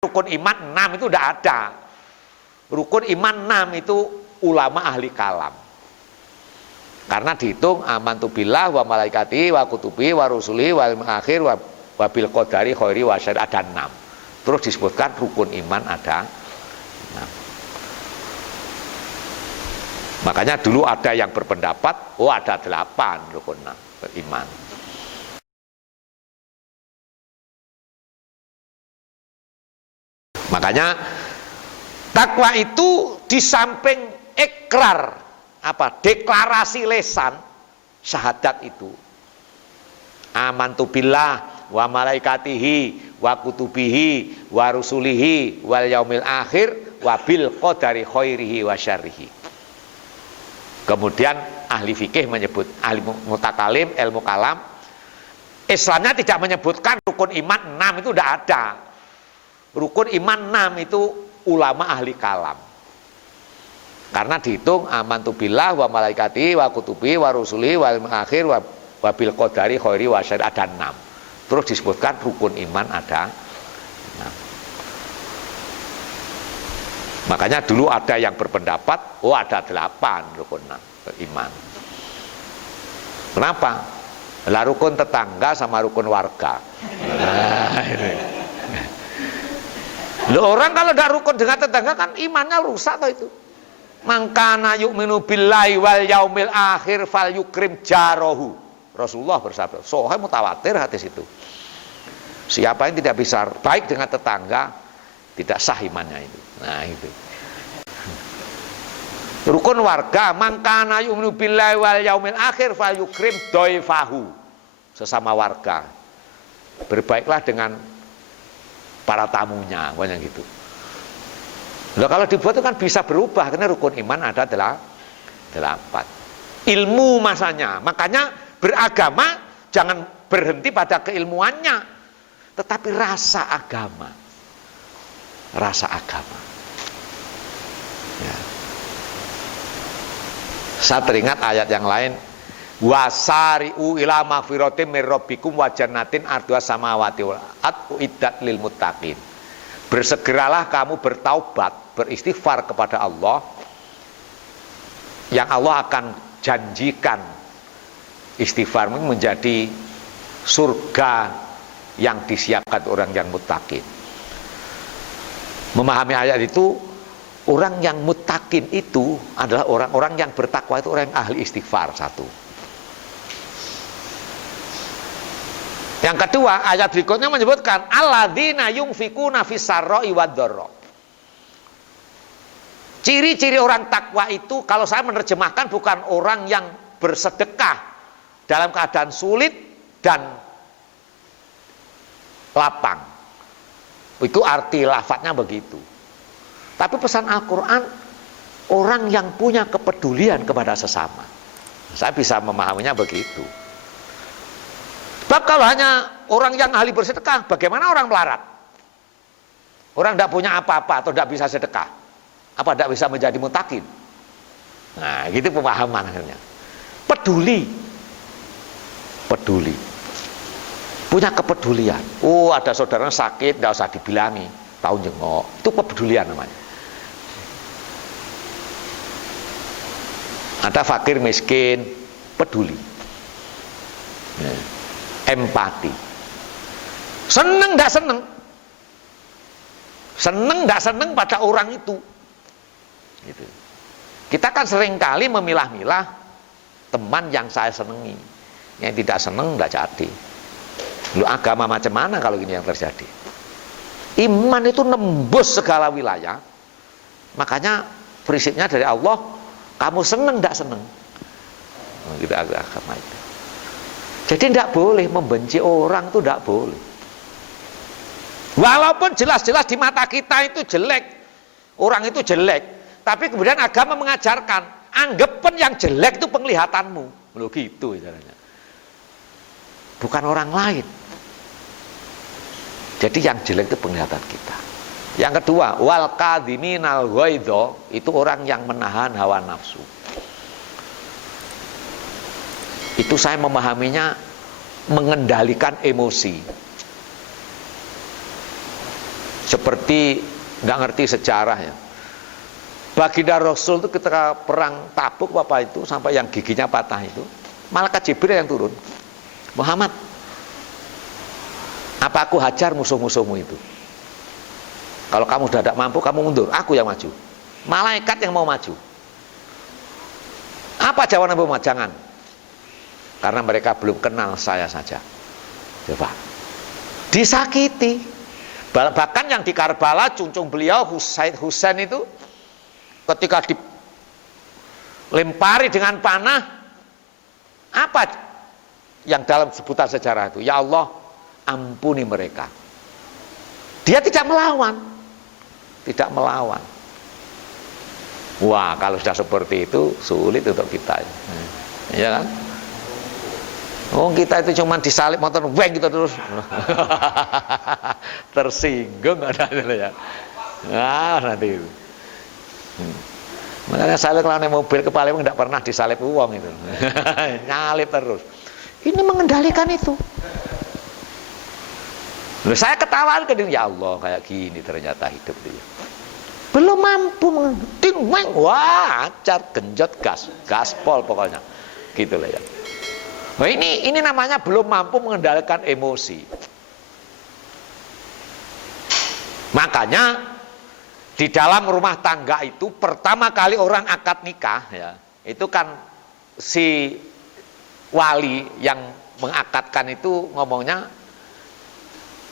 Rukun iman 6 itu tidak ada. Rukun iman 6 itu ulama ahli kalam. Karena dihitung amantu billah wa malaikati wa kutubi wa rusuli wa akhir wa bil qadari khairi wa syarri, ada 6. Terus disebutkan rukun iman ada 6. Makanya dulu ada yang berpendapat, oh ada 8 rukun iman. Makanya takwa itu di samping ikrar, deklarasi lesan, syahadat itu, amantu billah wa malaikatihi wa kutubihi wa rusulihi wal yaumil akhir wa bil qadari khairihi wa syarrihi. Kemudian ahli fikih menyebut, ahli mutakalim, ilmu kalam, Islamnya tidak menyebutkan rukun iman 6 itu tidak ada. Rukun iman 6 itu ulama ahli kalam. Karena dihitung amantu billah wa malaikati wa kutubi wa rusuli wal akhir wa bil qadari khairi wa syarri, ada 6. Terus disebutkan rukun iman ada 6. Makanya dulu ada yang berpendapat, oh ada 8 rukun iman. Kenapa? Lah rukun tetangga sama rukun warga. Nah, ini. Loh, orang kalau tidak rukun dengan tetangga kan imannya rusak toh itu. Mangkana yu'minu billahi wal yaumil akhir fal yukrim jarohu. Rasulullah bersabda, sahih mutawatir hadis itu. Siapa yang tidak bisa baik dengan tetangga, tidak sah imannya itu. Nah itu. Rukun warga, mangkana yu'minu billahi wal yaumil akhir fal yukrim doifahu. Sesama warga, berbaiklah dengan para tamunya, banyak gitu. Nah, kalau dibuat itu kan bisa berubah, karena rukun iman ada 8. Ilmu masanya, makanya beragama jangan berhenti pada keilmuannya, tetapi rasa agama, ya. Saya teringat ayat yang lain, wasari'u ila magfiratin mir rabbikum wa jannatin ardhuha samawati wal ardhu iddat lil muttaqin. Bersegeralah kamu bertaubat, beristighfar kepada Allah, yang Allah akan janjikan istighfarmu menjadi surga yang disiapkan orang yang muttaqin. Memahami ayat itu, orang yang muttaqin itu adalah orang-orang yang bertakwa, itu orang yang ahli istighfar. Satu. Yang kedua, ayat berikutnya menyebutkan alladzina yunfikuna fis-sarra'i wad-dharra. Ciri-ciri orang takwa itu, kalau saya menerjemahkan, bukan orang yang bersedekah dalam keadaan sulit dan lapang. Itu arti lafadznya begitu. Tapi pesan Al-Quran, orang yang punya kepedulian kepada sesama. Saya bisa memahaminya begitu. Sebab kalau hanya orang yang ahli bersedekah, bagaimana orang melarat? Orang tidak punya apa-apa atau tidak bisa sedekah, apa tidak bisa menjadi muttaqin? Nah, gitu pemahaman akhirnya. Peduli, punya kepedulian. Oh, ada saudara sakit, tidak usah dibilangi, tahu jengok, itu kepedulian namanya. Ada fakir miskin, peduli. Empati. Seneng tidak seneng, tidak seneng pada orang itu. Gitu. Kita kan seringkali memilah-milah teman yang saya senengi, yang tidak seneng tidak jadi. Lu agama macam mana kalau ini yang terjadi? Iman itu nembus segala wilayah. Makanya prinsipnya dari Allah, kamu seneng tidak seneng, gitu agama itu. Jadi tidak boleh membenci orang, itu tidak boleh. Walaupun jelas-jelas di mata kita itu jelek, orang itu jelek, tapi kemudian agama mengajarkan, anggapan yang jelek itu penglihatanmu. Loh gitu caranya. Bukan orang lain. Jadi yang jelek itu penglihatan kita. Yang kedua, wal kadhiminal ghaidha, itu orang yang menahan hawa nafsu. Itu saya memahaminya mengendalikan emosi. seperti nggak ngerti sejarah ya. Baginda Rasul itu ketika perang Tabuk apa itu sampai yang giginya patah itu, malaikat Jibril yang turun. Muhammad, apa aku hajar musuh-musuhmu itu? Kalau kamu sudah tidak mampu, kamu mundur, aku yang maju. Malaikat yang mau maju. Apa jawaban Muhammad? Jangan. Karena mereka belum kenal saya saja. Coba. Disakiti. Bahkan yang di Karbala, cuncung beliau Husain itu ketika dilempari dengan panah, apa yang dalam sebutan sejarah itu? Ya Allah, ampuni mereka. Dia tidak melawan. Tidak melawan. Wah, kalau sudah seperti itu sulit untuk kita. Ya kan? Oh, kita itu cuma disalib motor weng gitu terus. Tersinggung ada ya. Nah, nanti itu. Makanya salib kalau naik mobil ke Palembang tidak pernah disalib uang itu. Nyalip terus. Ini mengendalikan itu. Loh, saya ketawa ke dia, ya Allah, kayak gini ternyata hidup dia. Belum mampu mengendalikan, wah, acar, genjot, gaspol pokoknya. Gitu lah ya. Nah, ini namanya belum mampu mengendalikan emosi. Makanya di dalam rumah tangga itu pertama kali orang akad nikah ya, itu kan si wali yang mengakadkan itu ngomongnya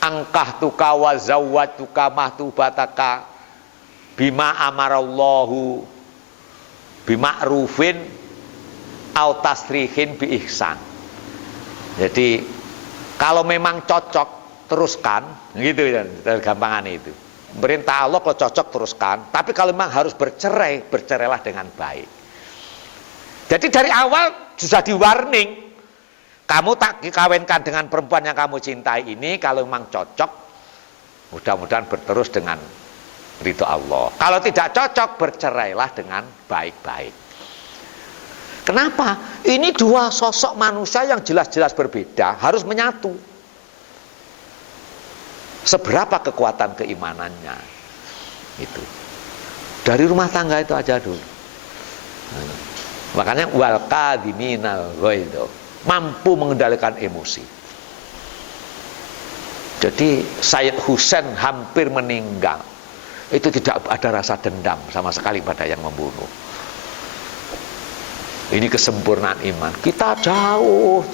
angkah tuka wa zawwatuka mahtubataka bima amarallahu bima'rufin au tasrihin bi ihsan. Jadi kalau memang cocok teruskan, gitu ya, gampangan itu. Perintah Allah kalau cocok teruskan, tapi kalau memang harus bercerai, bercerailah dengan baik. Jadi dari awal sudah di warning, kamu tak dikawinkan dengan perempuan yang kamu cintai ini, kalau memang cocok, mudah-mudahan berterus dengan ridho Allah. Kalau tidak cocok, bercerailah dengan baik-baik. Kenapa? Ini dua sosok manusia yang jelas-jelas berbeda harus menyatu. Seberapa kekuatan keimanannya itu. Dari rumah tangga itu aja dulu. Makanya wal qadiminal ghaidh, mampu mengendalikan emosi. Jadi Sayyid Husain hampir meninggal. Itu tidak ada rasa dendam sama sekali pada yang membunuh. Ini kesempurnaan iman. Kita jauh.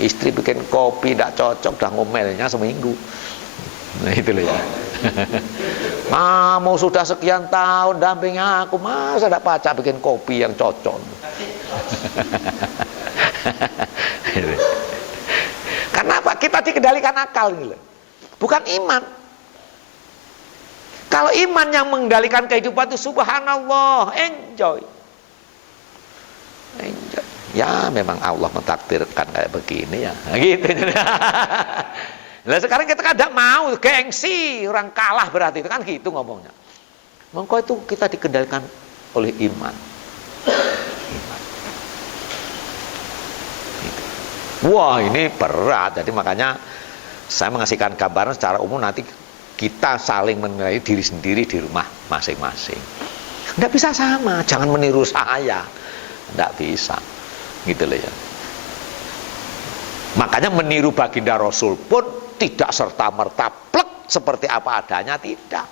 Istri bikin kopi tidak cocok, dah ngomelnya seminggu. Nah itu loh ya. Kamu sudah sekian tahun dampingi aku, masa tidak pacak bikin kopi yang cocok? Karena apa? Kita dikendalikan akal ini loh. Bukan iman. Kalau iman yang mengendalikan kehidupan itu subhanallah, enjoy. Ya memang Allah mentakdirkan kayak begini ya, gitu. Nah sekarang kita kan tidak mau, gengsi, orang kalah berarti itu kan gitu ngomongnya. Maka itu kita dikendalikan oleh iman. Wah ini berat, jadi makanya saya mengasihkan gambaran secara umum, nanti kita saling menilai diri sendiri di rumah masing-masing. Tidak bisa sama, jangan meniru saya. Tidak bisa, gitu loh ya. Makanya meniru baginda Rasul pun tidak serta-merta plek seperti apa adanya, tidak.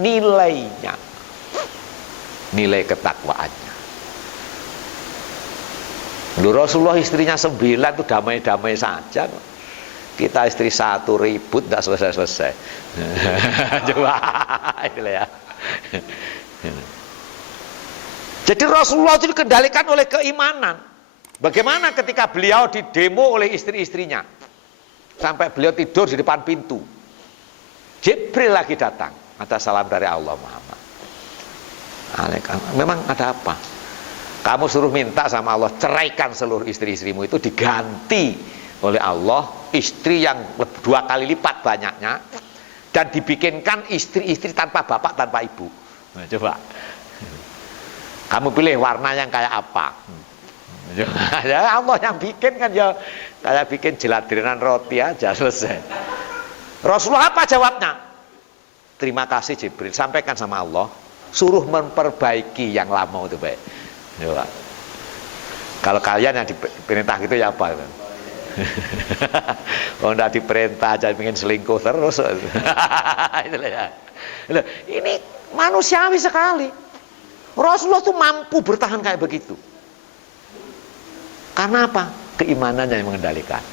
Nilainya, nilai ketakwaannya. Rasulullah istrinya 9 itu damai-damai saja. Kita istri 1 ribut tidak selesai-selesai. Coba, itu ya. Jadi Rasulullah itu dikendalikan oleh keimanan. Bagaimana ketika beliau didemo oleh istri-istrinya, sampai beliau tidur di depan pintu, Jibril lagi datang, ada salam dari Allah Muhammad. Memang ada apa? Kamu suruh minta sama Allah, ceraikan seluruh istri-istrimu itu, diganti oleh Allah istri yang 2 kali lipat banyaknya, dan dibikinkan istri-istri tanpa bapak, tanpa ibu. Nah, coba kamu pilih warna yang kayak apa? Ya Allah yang bikin kan, ya kayak bikin jeladiran roti aja selesai. Rasulullah apa jawabnya? terima kasih Jibril, sampaikan sama Allah, suruh memperbaiki yang lama itu baik. Ya, Pak. Kalau kalian yang diperintah gitu ya apa? Oh, enggak diperintah aja ingin selingkuh terus. Itulah ya. Ini manusiawi sekali. Rasulullah tuh mampu bertahan kayak begitu. Karena apa? Keimanannya yang mengendalikan.